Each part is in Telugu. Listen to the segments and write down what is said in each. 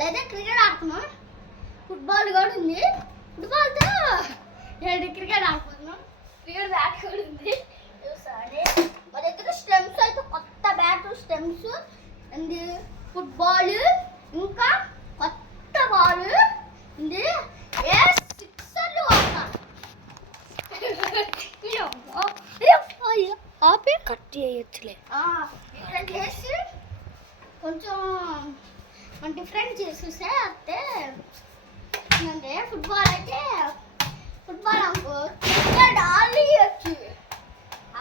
లేదా క్రికెట్ ఆడుతున్నాం. ఫుట్బాల్ కూడా ఉంది. ఫుట్బాల్తో క్రికెట్ ఆడుకుంటున్నాం. క్రికెట్ బ్యాట్ కూడా ఉంది. చూసాలి మా దగ్గర స్టెమ్స్ అయితే కొత్త బ్యాట్ స్టెమ్స్ అండ్ ఫుట్బాల్ ఇంకా కొత్త బాల్ ఉంది. ఏ సిక్సర్లు ఆపే కట్ చేయొచ్చులే. ఇట్లా చేసి కొంచెం డిఫరెంట్ చేసేసే అయితే అంటే ఫుట్బాల్ అయితే ఫుట్బాల్ అనుకో క్రికెట్ ఆడియచ్చు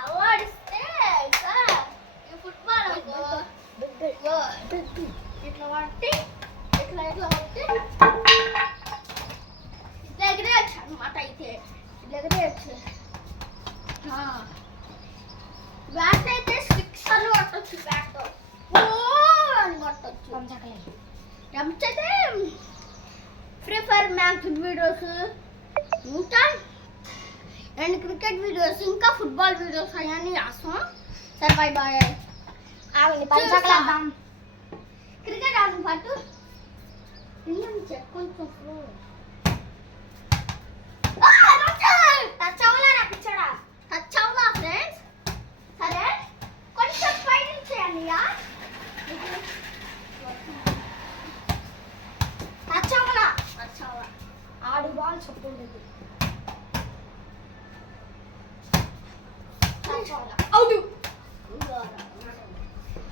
అవాడిస్తే ఇంకా ఫుట్బాల్ అనుకో ఇట్లా పట్టి ఇట్లా పట్టి ఇట్లా ఎగిరేయచ్చు అనమాట. అయితే ఇట్లా ఎగిరేయచ్చు. బ్యాట్ అయితే సిక్సర్లు కొట్టచ్చు. బ్యాట్తో అని కొట్టచ్చు. రమ్స్ అయితే ఫ్రీ ఫైర్ మ్యాచ్ వీడియోస్ ఇంకా అండ్ క్రికెట్ వీడియోస్ ఇంకా ఫుట్బాల్ వీడియోస్ అవన్నీ రాస్తాం. సరే బాయ్ బాయ్. క్రికెట్ ఆడిన పాటు కొంచెం టచ్ అవ్వలేరా పిచ్చడా? టచ్ అవ్వలా ఫ్రెండ్స్? సరే కొంచెం ఫైటింగ్ చేయండి. టచ్ అవ్వలా ఆడు బాల్ చెప్పుండేది.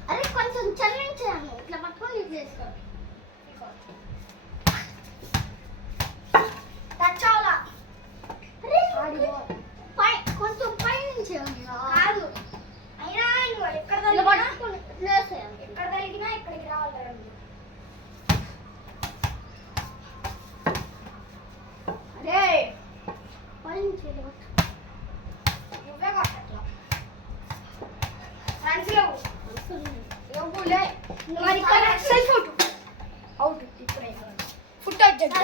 అరే కొంచెం చల్లించాను. ఇట్లా పట్టుకొని ఇది చేసుకో. టచ్ అవ్వలా. కొంచెం పై నుంచి కాదు అయినా ఎక్కడ ఎక్కడ తగిలినా ఇక్కడికి రావాలి కదండి. అరే పై నుంచి నువ్వే కొట్టట్లా అవుట్ ఇప్పుడే ఫుట్ వచ్చేది.